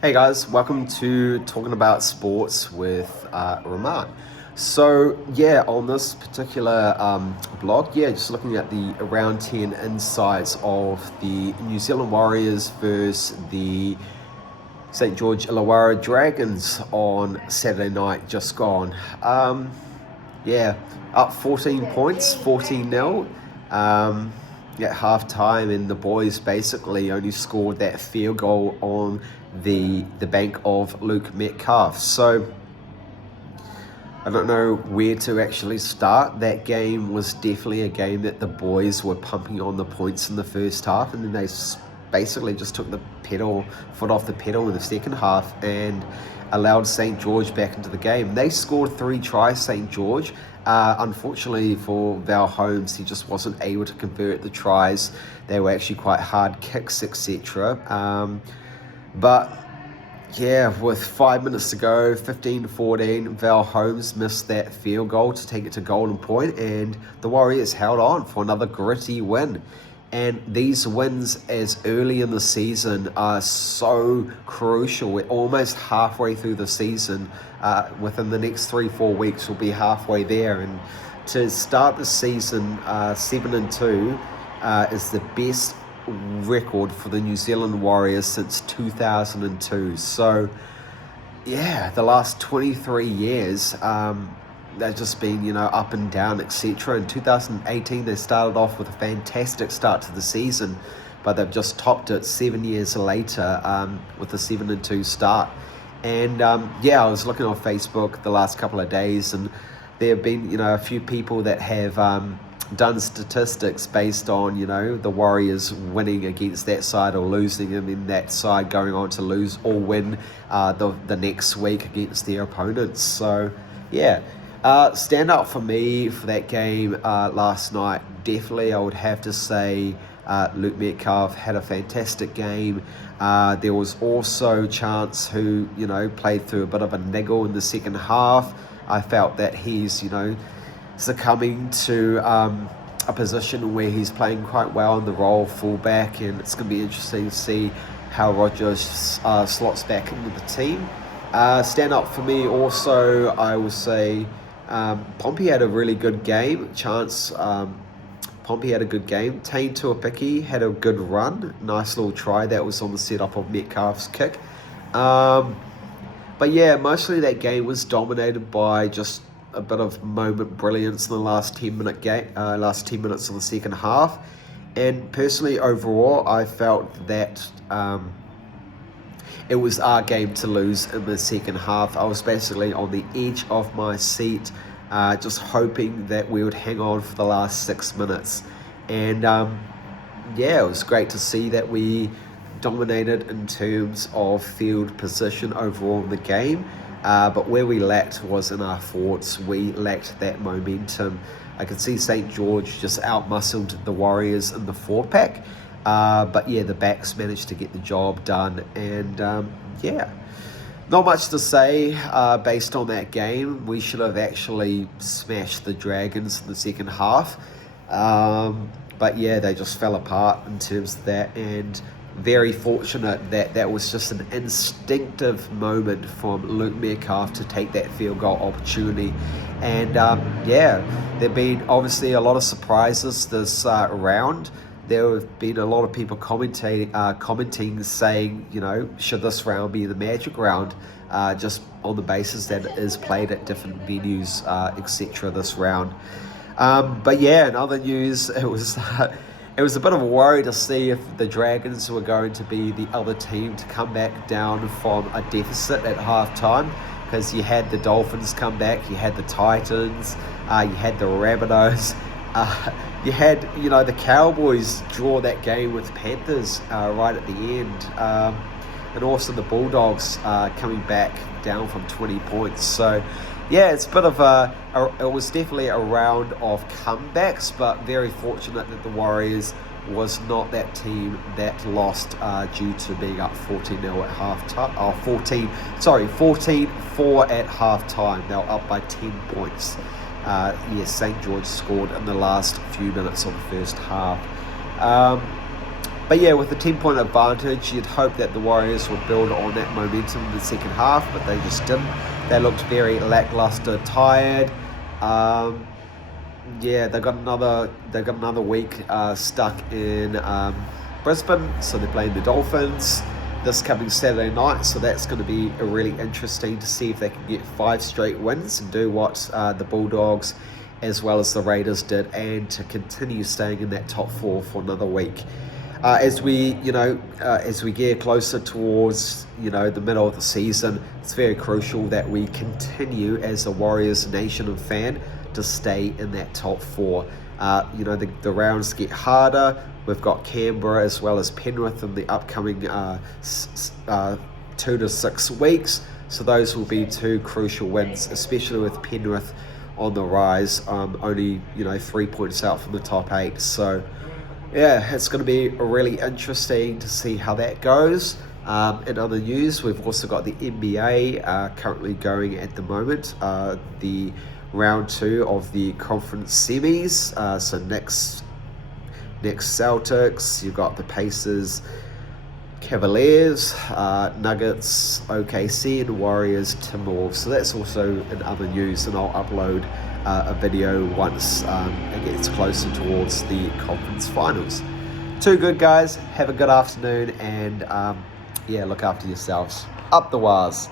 Hey guys, welcome to Talking About Sports with Rahman. So yeah, on this particular blog, just looking at the round 10 insights of the New Zealand Warriors versus the St. George Illawarra Dragons on Saturday night, just gone. Up 14 points, 14-0. At half-time, and the boys basically only scored that field goal on the bank of Luke Metcalf. So I don't know where to actually start. That game was definitely a game that the boys were pumping on the points in the first half, and then they basically just took the foot off the pedal in the second half and allowed St. George back into the game. They scored 3 tries, St. George. Unfortunately for Val Holmes, he just wasn't able to convert the tries. They were actually quite hard kicks, etc. With 5 minutes to go, 15-14, Val Holmes missed that field goal to take it to golden point, and the Warriors held on for another gritty win. And these wins as early in the season are so crucial. We're almost halfway through the season. Within the next 3-4 weeks, we'll be halfway there. And to start the season 7-2 is the best record for the New Zealand Warriors since 2002. So, the last 23 years, they've just been, up and down, etc. In 2018, they started off with a fantastic start to the season, but they've just topped it 7 years later with a 7-2 start. And I was looking on Facebook the last couple of days, and there have been, a few people that have done statistics based on, the Warriors winning against that side or losing, and then that side going on to lose or win the next week against their opponents. So, stand out for me for that game last night. Definitely, I would have to say Luke Metcalf had a fantastic game. There was also Chance who, played through a bit of a niggle in the second half. I felt that he's, succumbing to a position where he's playing quite well in the role of fullback, and it's going to be interesting to see how Rogers slots back into the team. Stand up for me also, I will say Pompey had a really good game. Pompey had a good game. Tane Tuapiki had a good run. Nice little try that was on the setup of Metcalf's kick. Mostly that game was dominated by just a bit of moment brilliance in the last 10 minutes of the second half. And personally, overall, I felt that it was our game to lose in the second half. I was basically on the edge of my seat, just hoping that we would hang on for the last 6 minutes. And it was great to see that we dominated in terms of field position overall in the game. But where we lacked was in our forwards. We lacked that momentum. I could see St. George just outmuscled the Warriors in the 4-pack. The backs managed to get the job done. And not much to say based on that game. We should have actually smashed the Dragons in the second half. They just fell apart in terms of that. And very fortunate that was just an instinctive moment from Luke Metcalf to take that field goal opportunity. And there have been obviously a lot of surprises this round. There have been a lot of people commenting saying, should this round be the Magic round, just on the basis that it is played at different venues, etc. this round. In other news, it was a bit of a worry to see if the Dragons were going to be the other team to come back down from a deficit at halftime, because you had the Dolphins come back, you had the Titans, you had the Rabbitohs, you had the Cowboys draw that game with Panthers right at the end, and also the Bulldogs coming back down from 20 points. So it's a bit of it was definitely a round of comebacks, but very fortunate that the Warriors was not that team that lost due to being up 14-0 at half-time. 14-4 at half-time. They were up by 10 points. St. George scored in the last few minutes of the first half. But yeah, with the 10-point advantage, you'd hope that the Warriors would build on that momentum in the second half, but they just didn't. They looked very lackluster, tired. Yeah, they've got another week stuck in Brisbane, so they're playing the Dolphins this coming Saturday night. So that's going to be really interesting to see if they can get 5 straight wins and do what the Bulldogs as well as the Raiders did, and to continue staying in that top 4 for another week. As we gear closer towards the middle of the season, it's very crucial that we continue as a Warriors nation and fan to stay in that top 4. The rounds get harder. We've got Canberra as well as Penrith in the upcoming 2 to 6 weeks. So those will be 2 crucial wins, especially with Penrith on the rise, only 3 points out from the top 8. So yeah, it's going to be really interesting to see how that goes. In other news, we've also got the NBA currently going at the moment. The round 2 of the conference semis. So next Celtics, you've got the Pacers, Cavaliers, Nuggets, OKC, and Warriors, Timberwolves. So that's also in other news, and I'll upload a video once it gets closer towards the conference finals. Too good, guys. Have a good afternoon, and look after yourselves. Up the Wars.